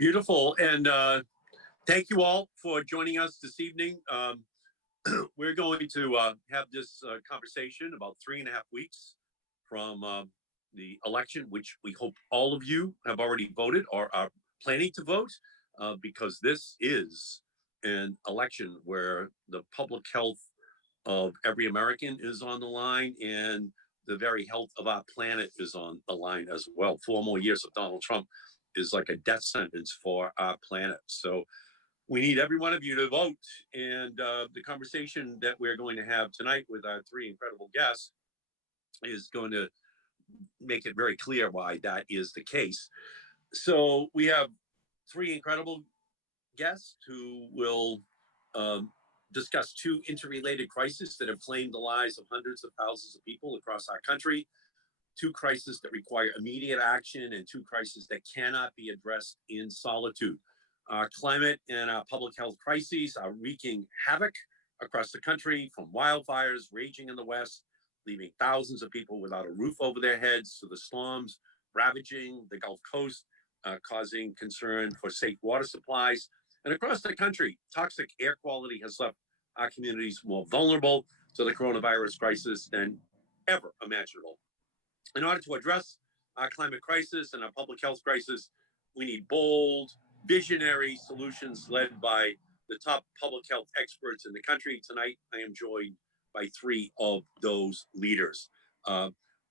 Beautiful. And thank you all for joining us this evening. We're going to have this conversation about 3.5 weeks from the election, which we hope all of you have already voted or are planning to vote, because this is an election where the public health of every American is on the line, and the very health of our planet is on the line as well. 4 more years of Donald Trump is like a death sentence for our planet. So we need every one of you to vote. And the conversation that we're going to have tonight with our 3 incredible guests is going to make it very clear why that is the case. So we have 3 incredible guests who will discuss 2 interrelated crises that have claimed the lives of hundreds of thousands of people across our country. 2 crises that require immediate action, and 2 crises that cannot be addressed in solitude. Our climate and our public health crises are wreaking havoc across the country, from wildfires raging in the West, leaving thousands of people without a roof over their heads, to the storms ravaging the Gulf Coast, causing concern for safe water supplies. And across the country, toxic air quality has left our communities more vulnerable to the coronavirus crisis than ever imaginable. In order to address our climate crisis and our public health crisis, we need bold, visionary solutions led by the top public health experts in the country. Tonight, I am joined by 3 of those leaders.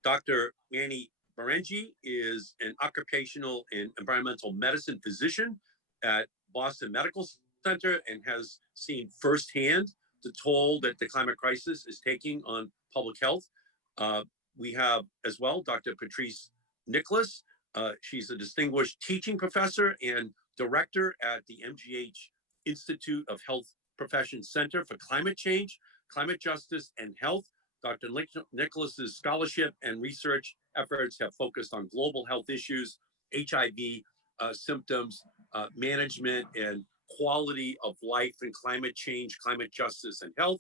Dr. Manny Barenji is an occupational and environmental medicine physician at Boston Medical Center and has seen firsthand the toll that the climate crisis is taking on public health. We have as well Dr. Patrice Nicholas. She's a distinguished teaching professor and director at the MGH Institute of Health Professions Center for Climate Change, Climate Justice, and Health. Dr. Nicholas's scholarship and research efforts have focused on global health issues, HIV symptoms, management, and quality of life, and climate change, climate justice, and health.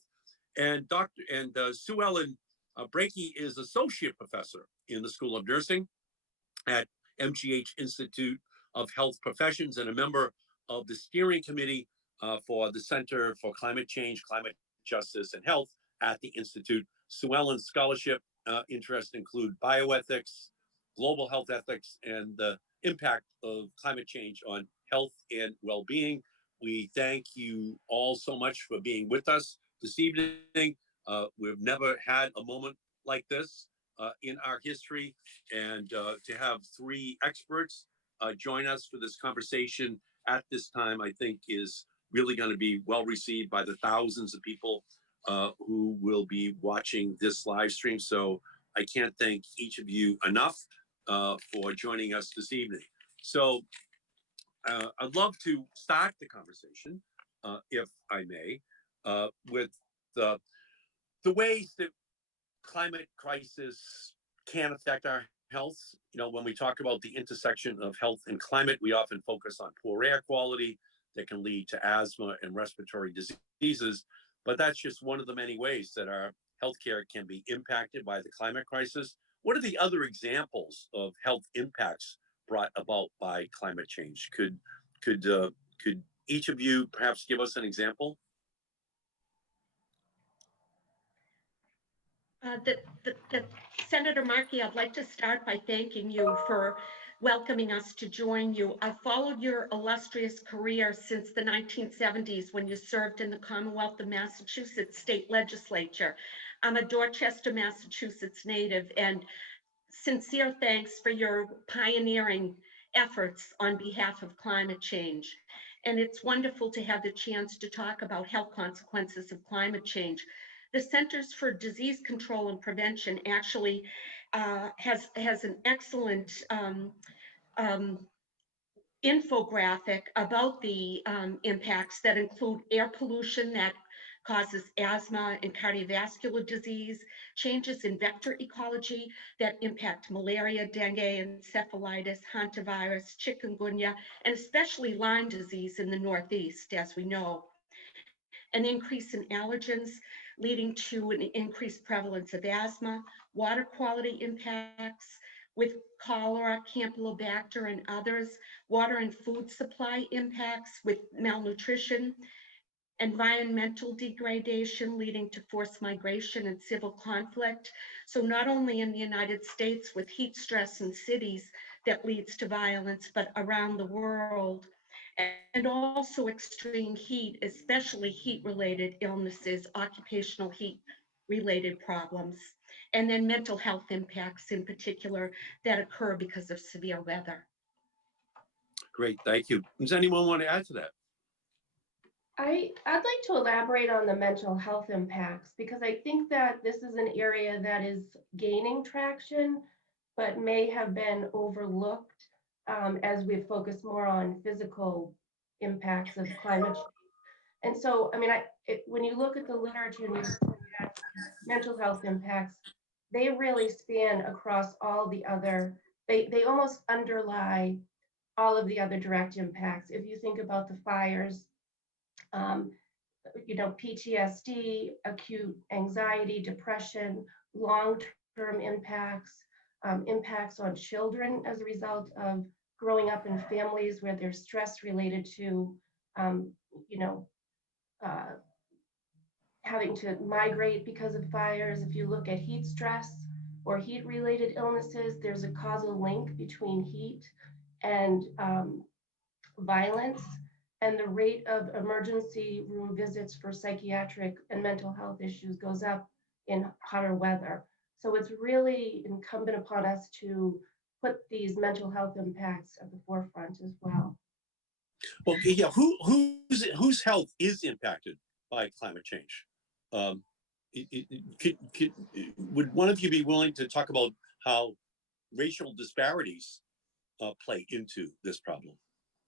And Sue Ellen Brakey is associate professor in the School of Nursing at MGH Institute of Health Professions and a member of the steering committee for the Center for Climate Change, Climate Justice, and Health at the Institute. Sue Ellen's scholarship interests include bioethics, global health ethics, and the impact of climate change on health and well-being. We thank you all so much for being with us this evening. We've never had a moment like this in our history, and to have 3 experts join us for this conversation at this time, I think is really going to be well received by the thousands of people who will be watching this live stream. So I can't thank each of you enough for joining us this evening. So I'd love to start the conversation, if I may, with the ways that climate crisis can affect our health. You know, when we talk about the intersection of health and climate, we often focus on poor air quality that can lead to asthma and respiratory diseases. But that's just one of the many ways that our healthcare can be impacted by the climate crisis. What are the other examples of health impacts brought about by climate change? Could each of you perhaps give us an example? Senator Markey, I'd like to start by thanking you for welcoming us to join you. I've followed your illustrious career since the 1970s when you served in the Commonwealth of Massachusetts State Legislature. I'm a Dorchester, Massachusetts native, and sincere thanks for your pioneering efforts on behalf of climate change. And it's wonderful to have the chance to talk about health consequences of climate change. The Centers for Disease Control and Prevention actually has an excellent infographic about the impacts that include air pollution that causes asthma and cardiovascular disease, changes in vector ecology that impact malaria, dengue, encephalitis, hantavirus, chikungunya, and especially Lyme disease in the Northeast, as we know. An increase in allergens leading to an increased prevalence of asthma, water quality impacts, with cholera, Campylobacter, and others, water and food supply impacts with malnutrition, environmental degradation leading to forced migration and civil conflict. So not only in the United States with heat stress in cities that leads to violence, but around the world. And also extreme heat, especially heat-related illnesses, occupational heat-related problems, and then mental health impacts in particular that occur because of severe weather. Great, thank you. Does anyone want to add to that? I'd like to elaborate on the mental health impacts because I think that this is an area that is gaining traction, but may have been overlooked as we focus more on physical impacts of climate change. And so, I mean, when you look at the literature and you look at mental health impacts, they really span across all the other, they almost underlie all of the other direct impacts. If you think about the fires, um, PTSD, acute anxiety, depression, long-term impacts, impacts on children as a result of growing up in families where there's stress related to, um, you know, uh, having to migrate because of fires. If you look at heat stress or heat-related illnesses, there's a causal link between heat and violence, and the rate of emergency room visits for psychiatric and mental health issues goes up in hotter weather. So it's really incumbent upon us to put these mental health impacts at the forefront as well. Well, yeah, whose health is impacted by climate change? Um, would one of you be willing to talk about how racial disparities play into this problem?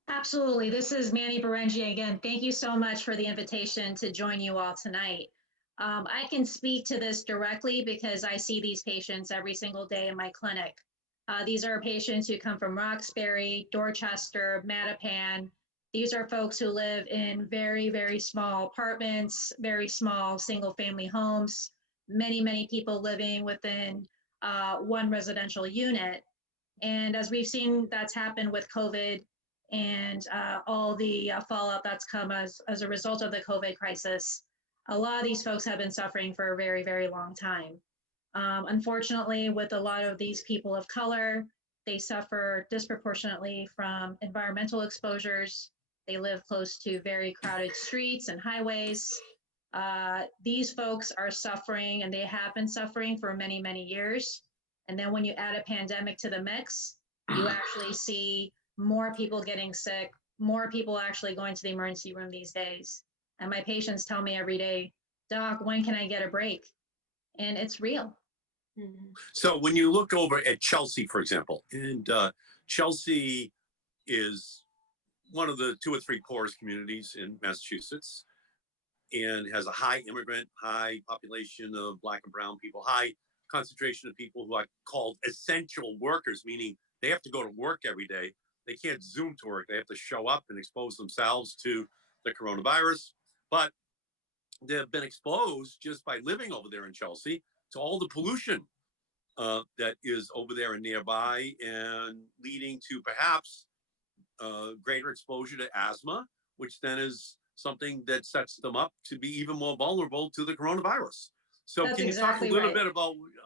Absolutely. This is Manny Berengi again. Thank you so much for the invitation to join you all tonight. I can speak to this directly because I see these patients every single day in my clinic. These are patients who come from Roxbury, Dorchester, Mattapan. These are folks who live in very, very small apartments, very small single family homes, many people living within one residential unit. And as we've seen, that's happened with COVID and all the fallout that's come as a result of the COVID crisis. A lot of these folks have been suffering for a very, very long time. Unfortunately, with a lot of these people of color, they suffer disproportionately from environmental exposures. They live close to very crowded streets and highways. These folks are suffering, and they have been suffering for many years. And then when you add a pandemic to the mix, you actually see more people getting sick, more people actually going to the emergency room these days. And my patients tell me every day, "Doc, when can I get a break?" And it's real. So when you look over at Chelsea, for example, and Chelsea is one of the 2 or 3 poorest communities in Massachusetts and has a high immigrant, high population of Black and brown people, high concentration of people who are called essential workers, meaning they have to go to work every day. They can't Zoom to work. They have to show up and expose themselves to the coronavirus. But they've been exposed just by living over there in Chelsea to all the pollution that is over there and nearby, and leading to perhaps greater exposure to asthma, which then is something that sets them up to be even more vulnerable to the coronavirus. So That's can you exactly talk a right.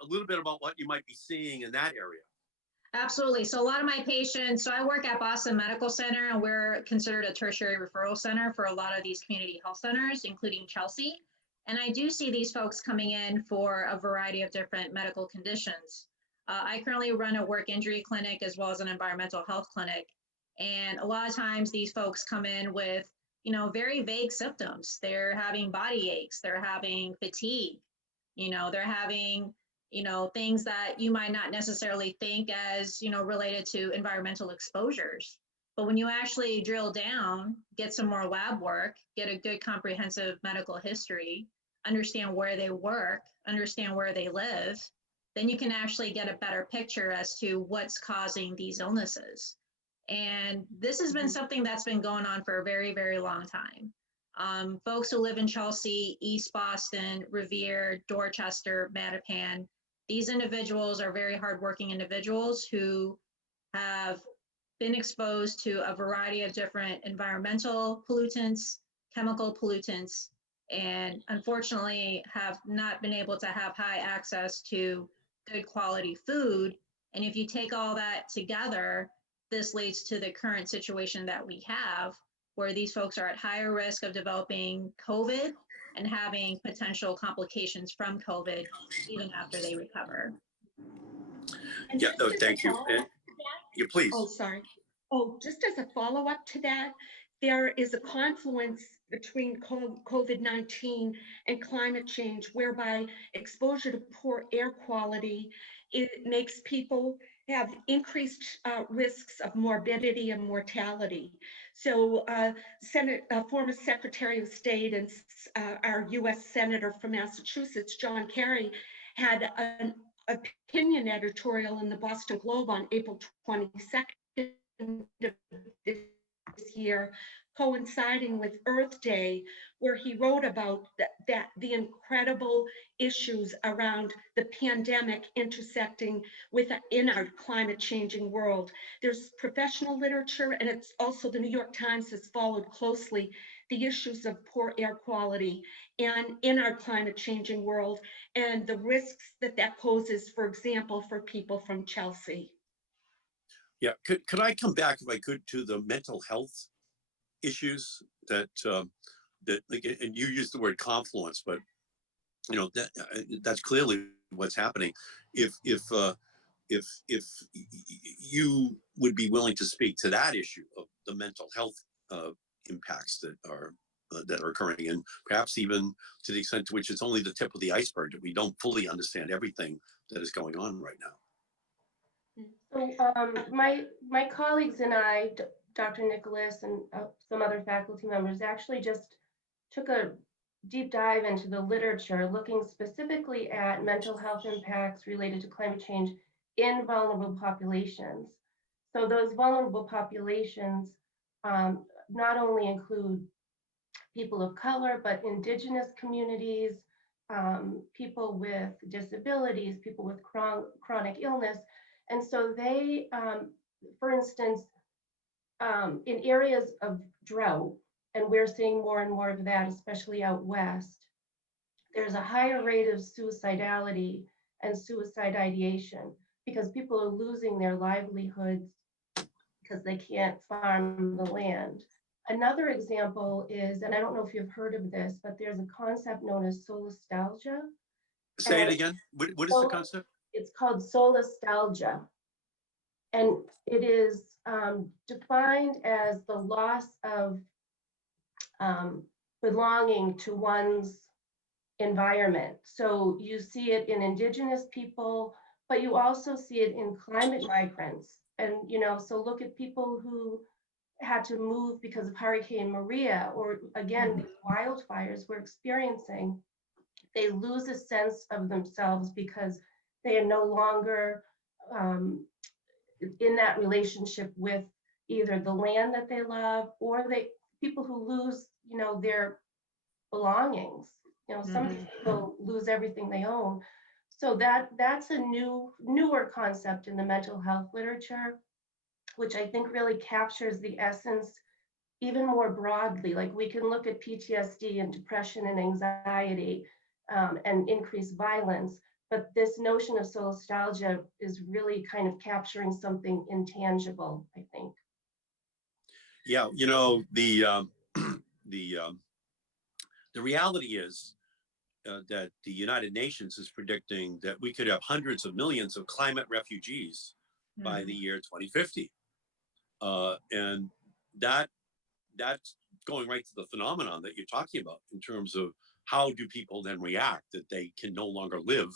little bit about what you might be seeing in that area? Absolutely. So a lot of my patients, so I work at Boston Medical Center, and we're considered a tertiary referral center for a lot of these community health centers, including Chelsea. And I do see these folks coming in for a variety of different medical conditions. I currently run a work injury clinic as well as an environmental health clinic. And a lot of times these folks come in with, very vague symptoms. They're having body aches, they're having fatigue, they're having things that you might not necessarily think as, related to environmental exposures. But when you actually drill down, get some more lab work, get a good comprehensive medical history, understand where they work, understand where they live, then you can actually get a better picture as to what's causing these illnesses. And this has been something that's been going on for a very, very long time. Folks who live in Chelsea, East Boston, Revere, Dorchester, Mattapan, These individuals are very hardworking individuals who have been exposed to a variety of different environmental pollutants, chemical pollutants, and unfortunately have not been able to have high access to good quality food. And if you take all that together, this leads to the current situation that we have, where these folks are at higher risk of developing COVID and having potential complications from COVID even after they recover. And Yeah, just no, as a thank you. follow-up And to that- you please. Oh, sorry. Oh, just as a follow-up to that, there is a confluence between COVID-19 and climate change, whereby exposure to poor air quality, it makes people have increased risks of morbidity and mortality. So former Secretary of State and our US Senator from Massachusetts, John Kerry, had an opinion editorial in the Boston Globe on April 22nd of this year, coinciding with Earth Day, where he wrote about the incredible issues around the pandemic intersecting in our climate changing world. There's professional literature, and it's also the New York Times has followed closely the issues of poor air quality and in our climate changing world, and the risks that poses, for example, for people from Chelsea. Yeah, could I come back, if I could, to the mental health issues that and you used the word confluence, but you know that's clearly what's happening. If you would be willing to speak to that issue of the mental health impacts that are occurring, and perhaps even to the extent to which it's only the tip of the iceberg, that we don't fully understand everything that is going on right now. So my colleagues and I, Dr. Nicholas and some other faculty members, actually just took a deep dive into the literature, looking specifically at mental health impacts related to climate change in vulnerable populations. So those vulnerable populations not only include people of color, but indigenous communities, people with disabilities, people with chronic illness. And so they, for instance, in areas of drought, and we're seeing more and more of that, especially out west, there's a higher rate of suicidality and suicide ideation because people are losing their livelihoods because they can't farm the land. Another example is, and I don't know if you've heard of this, but there's a concept known as solastalgia. Say it again. What is the concept? It's called solastalgia. And it is defined as the loss of belonging to one's environment. So you see it in indigenous people, but you also see it in climate migrants. And, you know, so look at people who had to move because of Hurricane Maria, or again, these wildfires we're experiencing. They lose a sense of themselves because they are no longer in that relationship with either the land that they love, or people who lose, you know, their belongings. You know, some people lose everything they own. So that's a newer concept in the mental health literature, which I think really captures the essence even more broadly. Like we can look at PTSD and depression and anxiety and increased violence, but this notion of solastalgia is really kind of capturing something intangible, I think. Yeah, you know, the reality is that the United Nations is predicting that we could have hundreds of millions of climate refugees by the year 2050. And that's going right to the phenomenon that you're talking about in terms of how do people then react that they can no longer live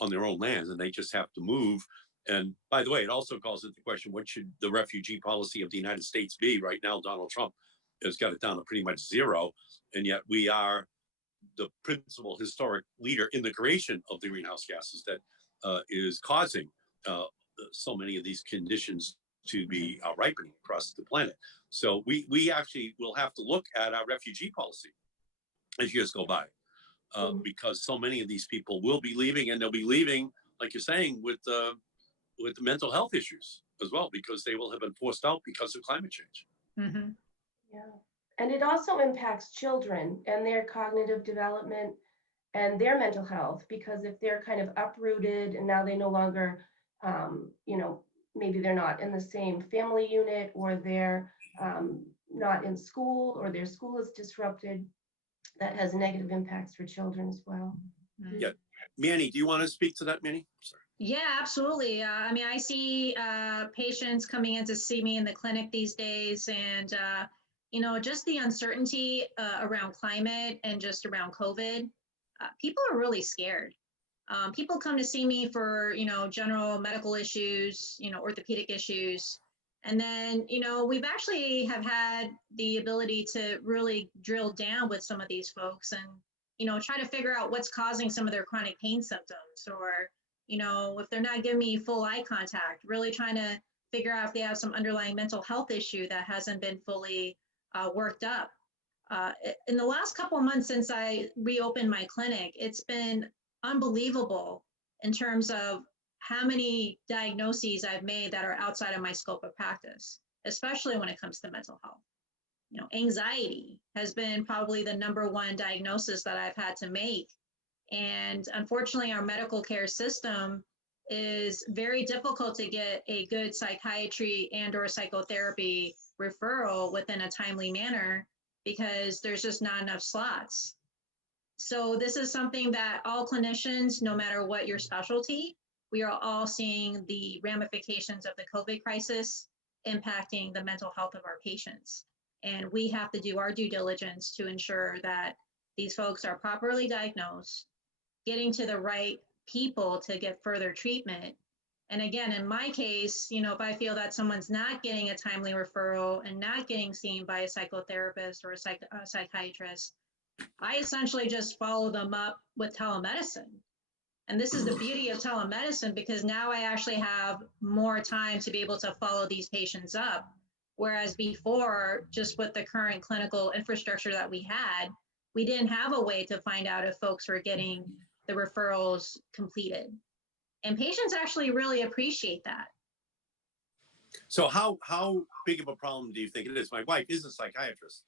on their own lands and they just have to move. And by the way, it also calls into question, what should the refugee policy of the United States be? Right now, Donald Trump has got it down to pretty much zero. And yet we are the principal historic leader in the creation of the greenhouse gases that is causing so many of these conditions to be ripening across the planet. So we actually will have to look at our refugee policy as years go by, because so many of these people will be leaving, and they'll be leaving like you're saying, with the mental health issues as well, because they will have been forced out because of climate change. Mm-hmm. Yeah. And it also impacts children and their cognitive development and their mental health, because if they're kind of uprooted and now they no longer, you know, maybe they're not in the same family unit, or they're not in school, or their school is disrupted, that has negative impacts for children as well. Yeah. Manny, do you want to speak to that, Manny? Sorry. Yeah, absolutely. I mean, I see patients coming in to see me in the clinic these days, and you know, just the uncertainty around climate and just around COVID. People are really scared. People come to see me for, you know, general medical issues, you know, orthopedic issues. And then, you know, we've actually have had the ability to really drill down with some of these folks and, you know, try to figure out what's causing some of their chronic pain symptoms, or, you know, if they're not giving me full eye contact, really trying to figure out if they have some underlying mental health issue that hasn't been fully worked up. In the last couple of months since I reopened my clinic, it's been unbelievable in terms of how many diagnoses I've made that are outside of my scope of practice, especially when it comes to mental health. You know, anxiety has been probably the #1 diagnosis that I've had to make. And unfortunately, our medical care system is very difficult to get a good psychiatry and or psychotherapy referral within a timely manner because there's just not enough slots. So this is something that all clinicians, no matter what your specialty, we are all seeing the ramifications of the COVID crisis impacting the mental health of our patients. And we have to do our due diligence to ensure that these folks are properly diagnosed, getting to the right people to get further treatment. And again, in my case, you know, if I feel that someone's not getting a timely referral and not getting seen by a psychotherapist or a psychiatrist, I essentially just follow them up with telemedicine. And this is the beauty of telemedicine, because now I actually have more time to be able to follow these patients up. Whereas before, just with the current clinical infrastructure that we had, we didn't have a way to find out if folks were getting the referrals completed. And patients actually really appreciate that. So how big of a problem do you think it is? My wife is a psychiatrist.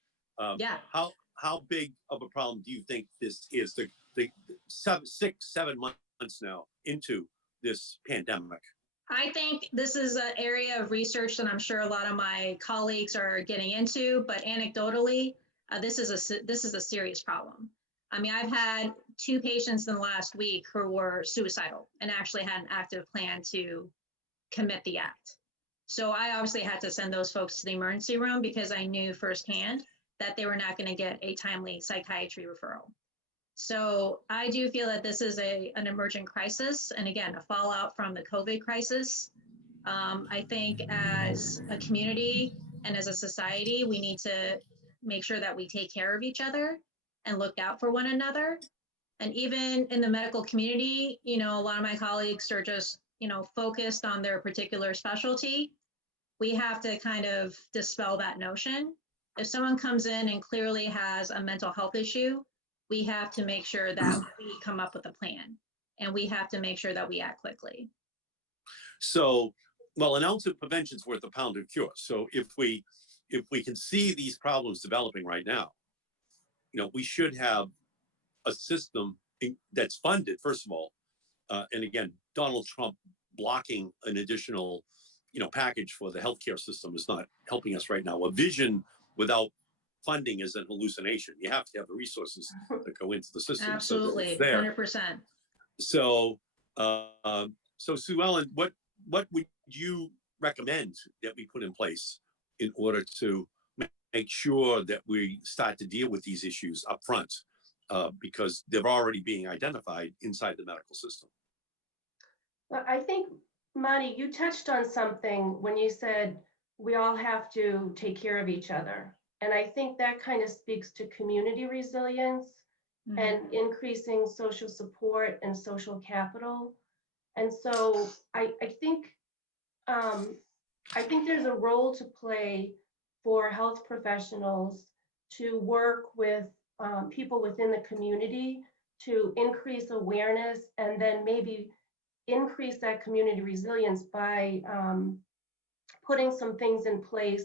Yeah. How big of a problem do you think this is? The 6, 7 months now into this pandemic. I think this is an area of research that I'm sure a lot of my colleagues are getting into, but anecdotally, this is a serious problem. I mean, I've had 2 patients in the last week who were suicidal and actually had an active plan to commit the act. So I obviously had to send those folks to the emergency room because I knew firsthand that they were not going to get a timely psychiatry referral. So I do feel that this is an emergent crisis, and again, a fallout from the COVID crisis. I think as a community and as a society, we need to make sure that we take care of each other and look out for one another. And even in the medical community, you know, a lot of my colleagues are just, you know, focused on their particular specialty. We have to kind of dispel that notion. If someone comes in and clearly has a mental health issue, we have to make sure that we come up with a plan, and we have to make sure that we act quickly. So, well, an ounce of prevention is worth a pound of cure. So if we can see these problems developing right now, you know, we should have a system that's funded, first of all. And again, Donald Trump blocking an additional, you know, package for the healthcare system is not helping us right now. A vision without funding is an hallucination. You have to have the resources that go into the system. Absolutely, so 100%. So, so Sue Ellen, what would you recommend that we put in place in order to make sure that we start to deal with these issues up front, because they're already being identified inside the medical system? Well, I think, Monty, you touched on something when you said we all have to take care of each other. And I think that kind of speaks to community resilience and increasing social support and social capital. And so I think there's a role to play for health professionals to work with people within the community to increase awareness, and then maybe increase that community resilience by putting some things in place,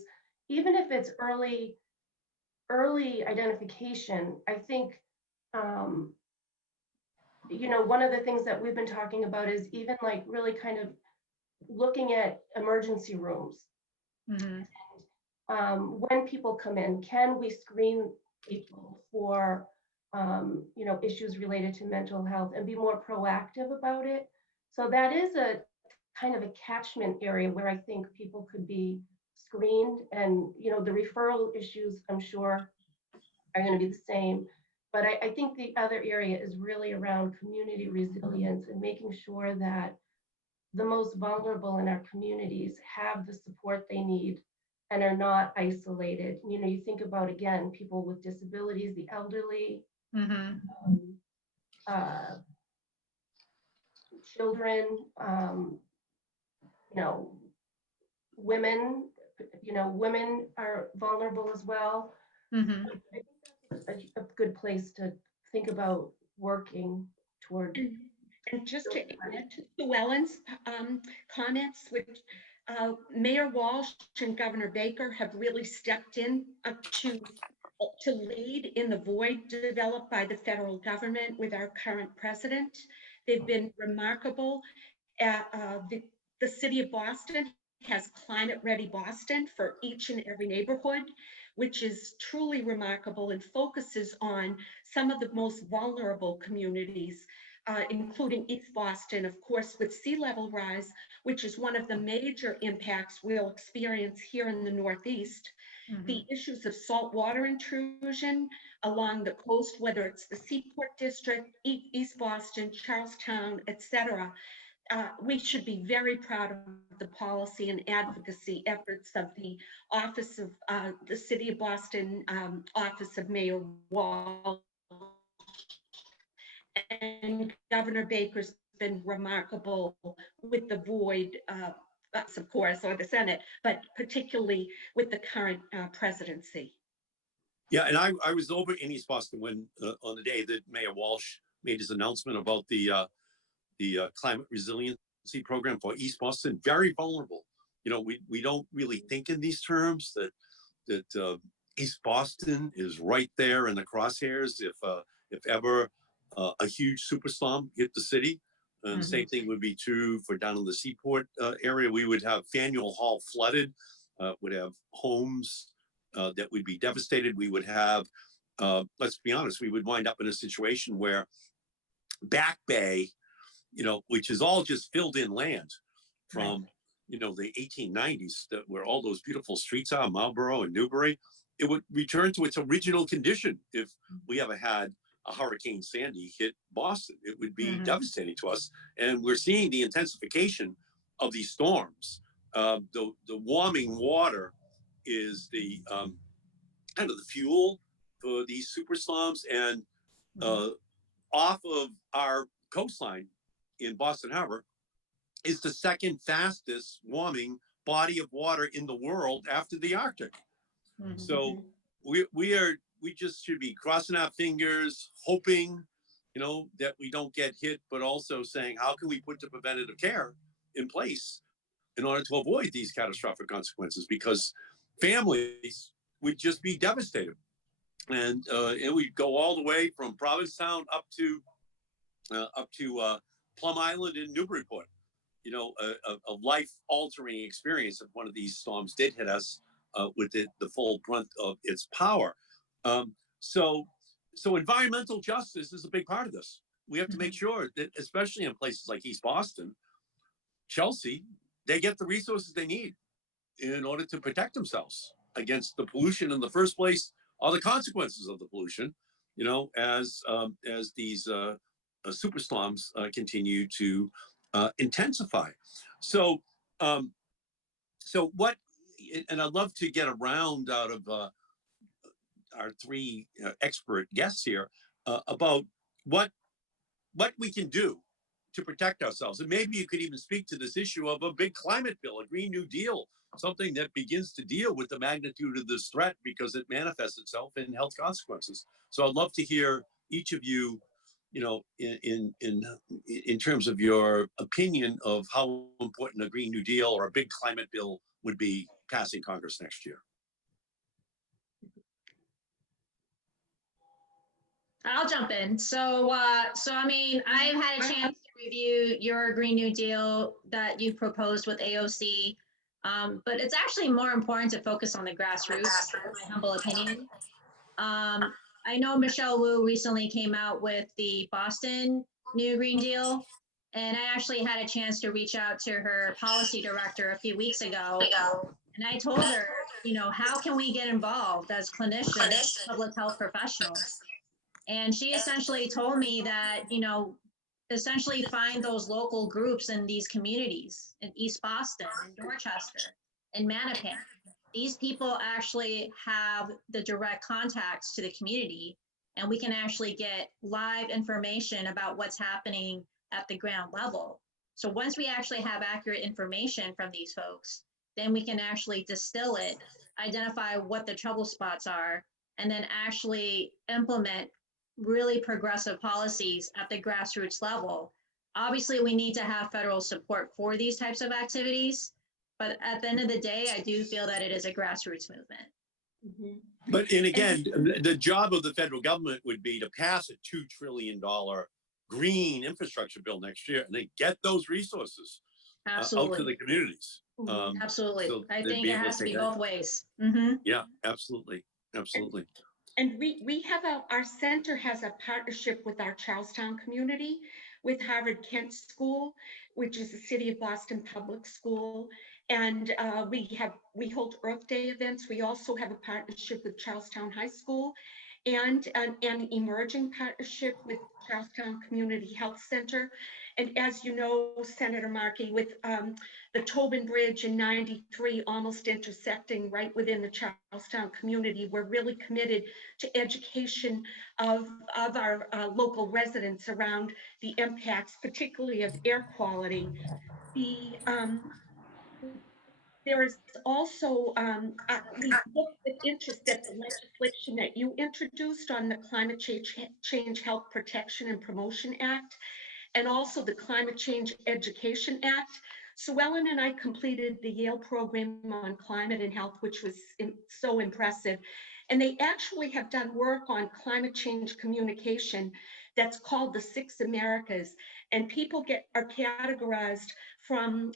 even if it's early identification. I think, you know, one of the things that we've been talking about is even like really kind of looking at emergency rooms. Mhm. When people come in, can we screen people for, you know, issues related to mental health and be more proactive about it? So that is a kind of a catchment area where I think people could be screened, and, you know, the referral issues, I'm sure, are going to be the same. But I think the other area is really around community resilience and making sure that the most vulnerable in our communities have the support they need and are not isolated. You know, you think about, again, people with disabilities, the elderly, Mhm. uh, children, you know, women, you know, women are vulnerable as well. Mhm. I think that's a good place to think about working toward. And just to add to Llewellyn's comments, which Mayor Walsh and Governor Baker have really stepped in to lead in the void developed by the federal government with our current president. They've been remarkable. The city of Boston has Climate Ready Boston for each and every neighborhood, which is truly remarkable and focuses on some of the most vulnerable communities, including East Boston, of course, with sea level rise, which is one of the major impacts we'll experience here in the Northeast. The Mhm. issues of saltwater intrusion along the coast, whether it's the Seaport District, East Boston, Charlestown, et cetera. We should be very proud of the policy and advocacy efforts of the Office of the City of Boston Office of Mayor Walsh, and Governor Baker's been remarkable with the void, us, of course, or the Senate, but particularly with the current presidency. Yeah, and I was over in East Boston when on the day that Mayor Walsh made his announcement about the climate resiliency program for East Boston. Very vulnerable. You know, we don't really think in these terms that East Boston is right there in the crosshairs if ever a huge superstorm hit the city. And the same thing would be true for down in the Seaport area. We would have Faneuil Hall flooded, would have homes that would be devastated. We would have, let's be honest, we would wind up in a situation where Back Bay, you know, which is all just filled in land from, you know, the 1890s, that where all those beautiful streets are, Marlborough and Newbury, it would return to its original condition if we ever had a Hurricane Sandy hit Boston. It would be devastating to us. And we're seeing the intensification of these storms. The warming water is the kind of the fuel for these superstorms, and off of our coastline in Boston Harbor is the second fastest warming body of water in the world after the Arctic. So we just should be crossing our fingers, hoping, you know, that we don't get hit, but also saying, how can we put the preventative care in place in order to avoid these catastrophic consequences? Because families would just be devastated. And it would go all the way from Provincetown up to Plum Island in Newburyport. You know, a life-altering experience if one of these storms did hit us with the full brunt of its power. So environmental justice is a big part of this. We have to make sure that, especially in places like East Boston, Chelsea, they get the resources they need in order to protect themselves against the pollution in the first place, or the consequences of the pollution, you know, as these superstorms continue to intensify. So, so what? And I'd love to get a round out of our three expert guests here about what we can do to protect ourselves. And maybe you could even speak to this issue of a big climate bill, a Green New Deal, something that begins to deal with the magnitude of this threat because it manifests itself in health consequences. So I'd love to hear each of you you know, in terms of your opinion of how important a Green New Deal or a big climate bill would be passing Congress next year. I'll jump in. So I mean, I've had a chance to review your Green New Deal that you proposed with AOC, but it's actually more important to focus on the grassroots, in my humble opinion. I know Michelle Wu recently came out with the Boston New Green Deal, and I actually had a chance to reach out to her policy director a few weeks ago, and I told her, you know, how can we get involved as clinicians, public health professionals? And she essentially told me that, you know, essentially find those local groups in these communities in East Boston, in Dorchester, in Mattapan. These people actually have the direct contacts to the community, and we can actually get live information about what's happening at the ground level. So once we actually have accurate information from these folks, then we can actually distill it, identify what the trouble spots are, and then actually implement really progressive policies at the grassroots level. Obviously, we need to have federal support for these types of activities, but at the end of the day, I do feel that it is a grassroots movement. Mhm. But and again, the job of the federal government would be to pass a $2 trillion green infrastructure bill next year, and then get those resources out to Absolutely. the communities. Absolutely. So I they'd think be it able has to be take both action. ways. Yeah, absolutely, absolutely. And we have our center has a partnership with our Charlestown community, with Harvard Kent School, which is a City of Boston public school. And we hold Earth Day events. We also have a partnership with Charlestown High School and an emerging partnership with Charlestown Community Health Center. And as you know, Senator Markey, with the Tobin Bridge in 93 almost intersecting right within the Charlestown community, we're really committed to education of our local residents around the impacts, particularly of air quality. There is also, we looked with interest at the legislation that you introduced on the Climate Change Health Protection and Promotion Act, and also the Climate Change Education Act. Sue Ellen and I completed the Yale program on climate and health, which was so impressive. And they actually have done work on climate change communication that's called the Six Americas. And people are categorized from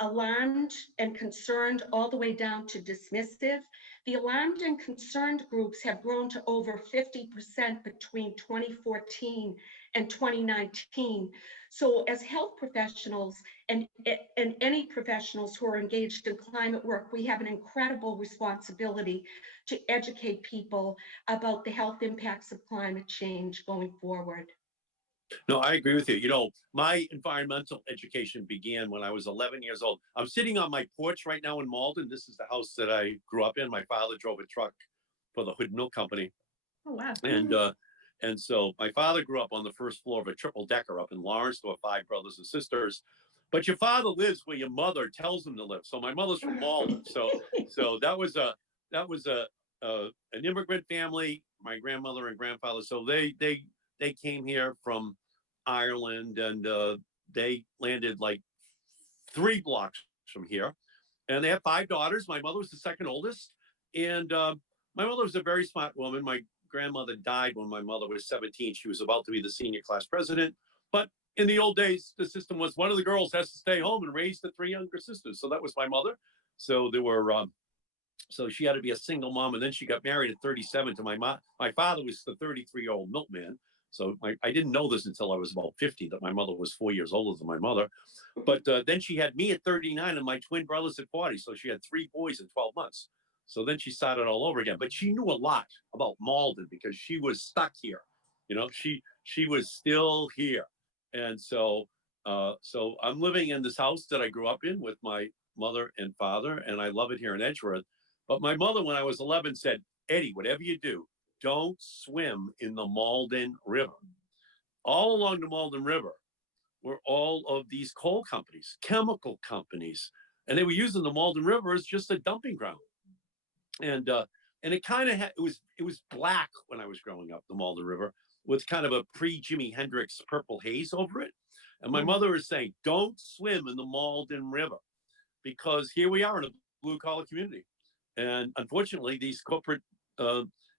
alarmed and concerned all the way down to dismissive. The alarmed and concerned groups have grown to over 50% between 2014 and 2019. So as health professionals and any professionals who are engaged in climate work, we have an incredible responsibility to educate people about the health impacts of climate change going forward. No, I agree with you. You know, my environmental education began when I was 11 years old. I'm sitting on my porch right now in Malden. This is the house that I grew up in. My father drove a truck for the Hood Milk Company. Oh, wow. And so my father grew up on the first floor of a triple decker up in Lawrence. There were 5 brothers and sisters. But your father lives where your mother tells him to live. So my mother's from Malden. So that was an immigrant family. My grandmother and grandfather. So they came here from Ireland, and they landed like 3 blocks from here. And they had 5 daughters. My mother was the second oldest, and my mother was a very smart woman. My grandmother died when my mother was 17. She was about to be the senior class president. But in the old days, the system was one of the girls has to stay home and raise the 3 younger sisters. So that was my mother. So there were, so she had to be a single mom. And then she got married at 37 to my mom. My father was the 33-year-old milkman. So I didn't know this until I was about 50, that my mother was 4 years older than my mother. But then she had me at 39 and my twin brothers at 40. So she had 3 boys in 12 months. So then she started all over again. But she knew a lot about Malden because she was stuck here. You know, she was still here. And so I'm living in this house that I grew up in with my mother and father, and I love it here in Edgeworth. But my mother, when I was 11, said, Eddie, whatever you do, don't swim in the Malden River. All along the Malden River were all of these coal companies, chemical companies, and they were using the Malden River as just a dumping ground. And it kind of had, it was black when I was growing up, the Malden River. with kind of a pre-Jimi Hendrix purple haze over it. And my Mhm. mother was saying, don't swim in the Malden River, because here we are in a blue collar community. And unfortunately, these corporate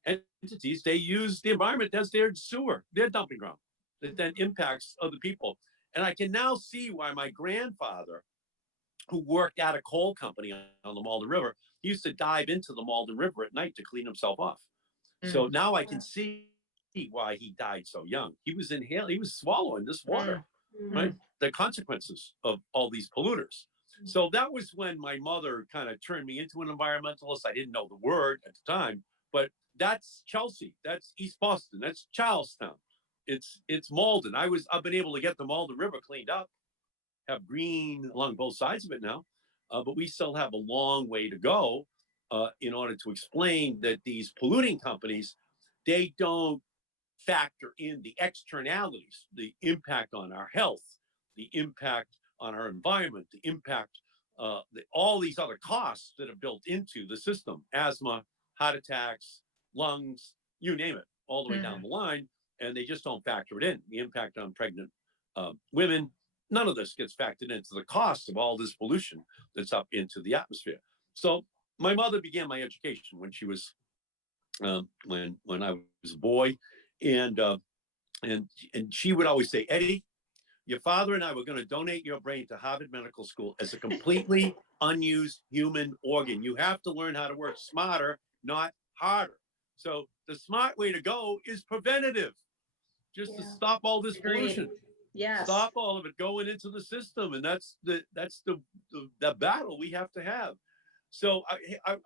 entities, they use the environment as their sewer, their dumping ground, that then impacts other people. And I can now see why my grandfather, who worked at a coal company on the Malden River, he used to dive into the Malden River at night to clean himself off. So now I can see why he died so young. He was inhaling, he was swallowing this water, right? The consequences of all these polluters. So that was when my mother kind of turned me into an environmentalist. I didn't know the word at the time, but that's Chelsea, that's East Boston, that's Charlestown. It's Malden. I've been able to get the Malden River cleaned up, have green along both sides of it now, but we still have a long way to go in order to explain that these polluting companies, they don't factor in the externalities, the impact on our health, the impact on our environment, the impact, all these other costs that are built into the system, asthma, heart attacks, lungs, you name it, all the way down the line, and they just don't factor it in. The impact on pregnant women, none of this gets factored into the cost of all this pollution that's up into the atmosphere. So my mother began my education when she was when I was a boy, and and she would always say, Eddie, your father and I were going to donate your brain to Harvard Medical School as a completely unused human organ. You have to learn how to work smarter, not harder. So the smart way to go is preventative, just to stop all this pollution. Yes. Stop all of it going into the system, and that's the battle we have to have. So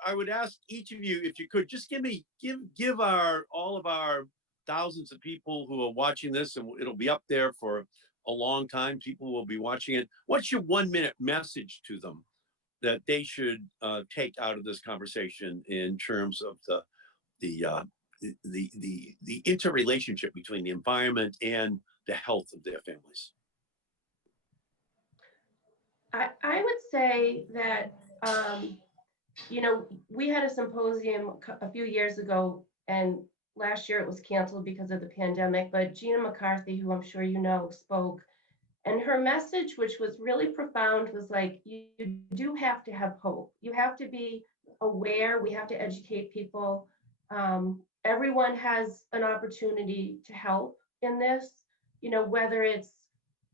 I would ask each of you, if you could, just give all of our thousands of people who are watching this, and it'll be up there for a long time. People will be watching it. What's your 1-minute message to them that they should take out of this conversation in terms of the interrelationship between the environment and the health of their families? I would say that, we had a symposium a few years ago, and last year it was canceled because of the pandemic, but Gina McCarthy, who I'm sure you know, spoke. And her message, which was really profound, was like, you do have to have hope. You have to be aware. We have to educate people. Everyone has an opportunity to help in this, whether it's,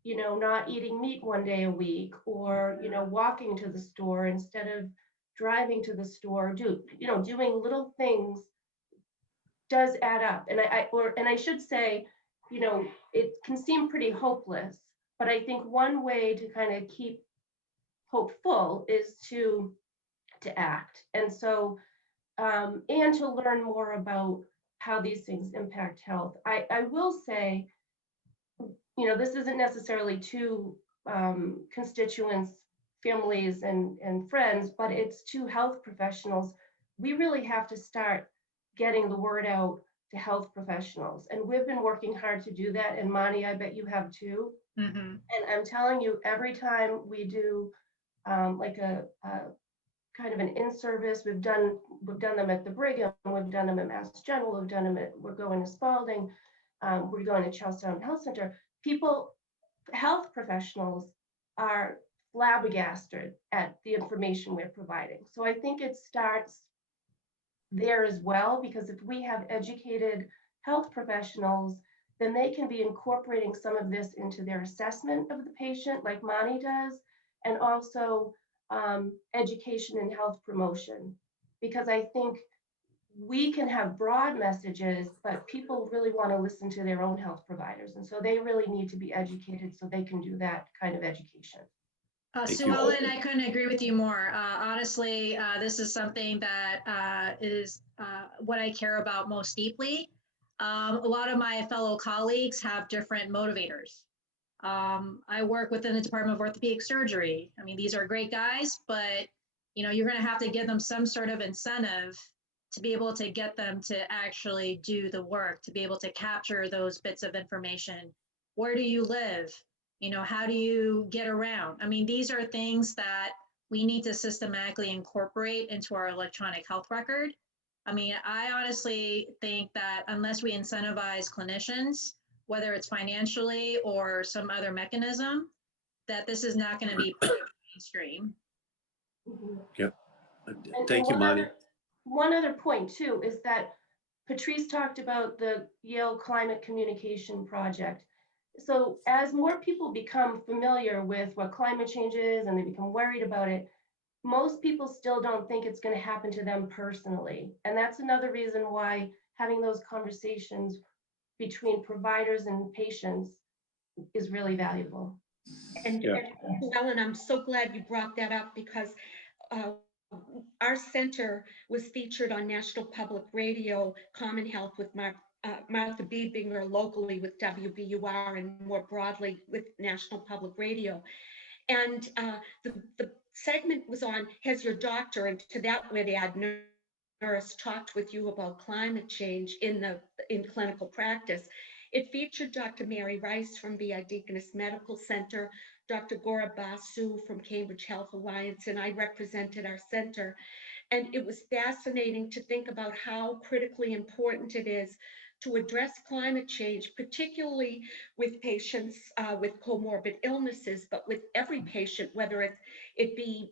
not eating meat one day a week, or, walking to the store instead of driving to the store, doing little things does add up. And I should say, it can seem pretty hopeless, but I think one way to kind of keep hopeful is to act. And so, and to learn more about how these things impact health. I will say, this isn't necessarily to constituents, families, and friends, but it's to health professionals. We really have to start getting the word out to health professionals. And we've been working hard to do that. And Monty, I bet you have too. And I'm telling you, every time we do like a kind of an in-service, we've done them at the Brigham, we've done them at Mass General, we're going to Spalding, we're going to Charlestown Health Center. Health professionals are flabbergasted at the information we're providing. So I think it starts there as well, because if we have educated health professionals, then they can be incorporating some of this into their assessment of the patient, like Mani does, and also education and health promotion. Because I think we can have broad messages, but people really want to listen to their own health providers. And so they really need to be educated so they can do that kind of education. Sue Ellen, I couldn't agree with you more. Honestly, this is something that is what I care about most deeply. A lot of my fellow colleagues have different motivators. I work within the Department of Orthopedic Surgery. I mean, these are great guys, but you're going to have to give them some sort of incentive to be able to get them to actually do the work, to be able to capture those bits of information. Where do you live? How do you get around? I mean, these are things that we need to systematically incorporate into our electronic health record. I mean, I honestly think that unless we incentivize clinicians, whether it's financially or some other mechanism, that this is not going to be part of mainstream. Mhm. Yep. And Thank you, Monty. one other point too is that Patrice talked about the Yale Climate Communication Project. So as more people become familiar with what climate change is and they become worried about it, most people still don't think it's going to happen to them personally. And that's another reason why having those conversations between providers and patients is really valuable. And, Yeah. and Ellen, I'm so glad you brought that up because uh, our center was featured on National Public Radio, Common Health with Martha Biebinger locally with WBUR and more broadly with National Public Radio. And the segment was on, has your doctor, and to that would add nurse talked with you about climate change in clinical practice. It featured Dr. Mary Rice from VI Deaconess Medical Center, Dr. Gora Basu from Cambridge Health Alliance, and I represented our center. And it was fascinating to think about how critically important it is to address climate change, particularly with patients with comorbid illnesses, but with every patient, whether it be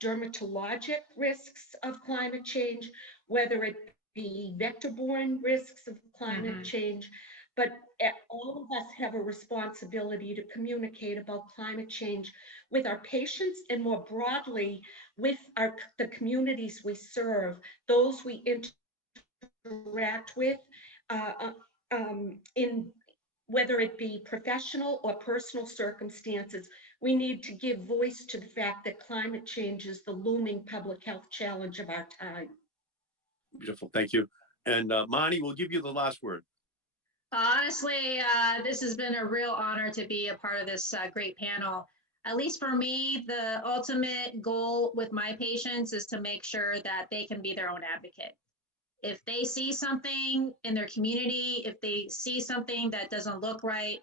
dermatologic risks of climate change, whether it be vector-borne risks of climate change. But all of us have a responsibility to communicate about climate change with our patients and more broadly with the communities we serve, those we interact with in whether it be professional or personal circumstances. We need to give voice to the fact that climate change is the looming public health challenge of our time. Beautiful. Thank you. And Monty, we'll give you the last word. Honestly, this has been a real honor to be a part of this great panel. At least for me, the ultimate goal with my patients is to make sure that they can be their own advocate. If they see something in their community, if they see something that doesn't look right,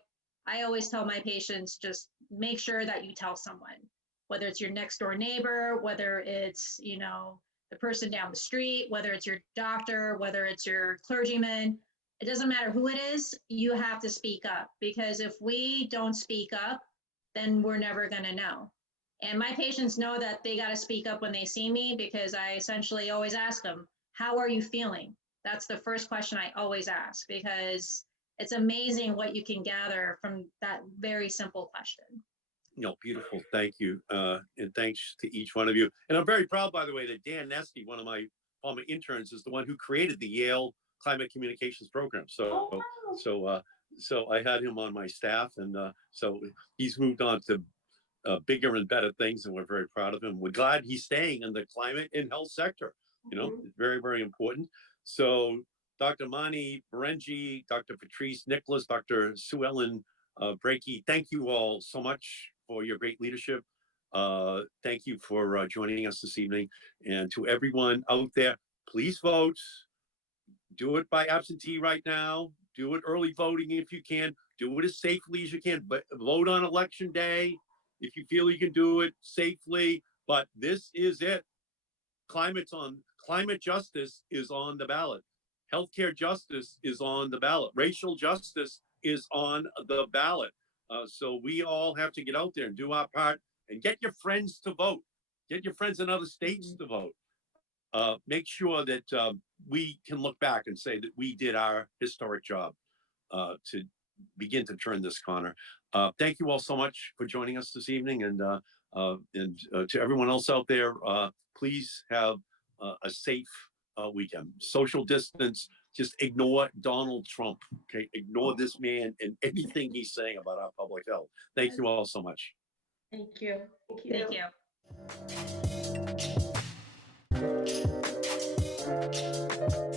I always tell my patients, just make sure that you tell someone, whether it's your next door neighbor, whether it's, you know, the person down the street, whether it's your doctor, whether it's your clergyman. It doesn't matter who it is, you have to speak up, because if we don't speak up, then we're never going to know. And my patients know that they got to speak up when they see me, because I essentially always ask them, how are you feeling? That's the first question I always ask, because it's amazing what you can gather from that very simple question. Beautiful. Thank you. And thanks to each one of you. And I'm very proud, by the way, that Dan Nesty, one of my former interns, is the one who created the Yale Climate Communications Program. So, so I had him on my staff, and so he's moved on to bigger and better things, and we're very proud of him. We're glad he's staying in the climate and health sector. It's very, very important. So Dr. Mani Berenji, Dr. Patrice Nicholas, Dr. Sue Ellen Breakey, thank you all so much for your great leadership. Thank you for joining us this evening. And to everyone out there, please vote. Do it by absentee right now. Do it early voting if you can. Do it as safely as you can. But vote on election day if you feel you can do it safely. But this is it. Climate justice is on the ballot. Healthcare justice is on the ballot. Racial justice is on the ballot. So we all have to get out there and do our part, and get your friends to vote. Get your friends in other states to vote. Make sure that we can look back and say that we did our historic job to begin to turn this corner. Thank you all so much for joining us this evening, and to everyone else out there, please have a safe weekend. Social distance. Just ignore Donald Trump. Okay, ignore this man and anything he's saying about our public health. Thank you all so much. Thank you. Thank you. Thank you.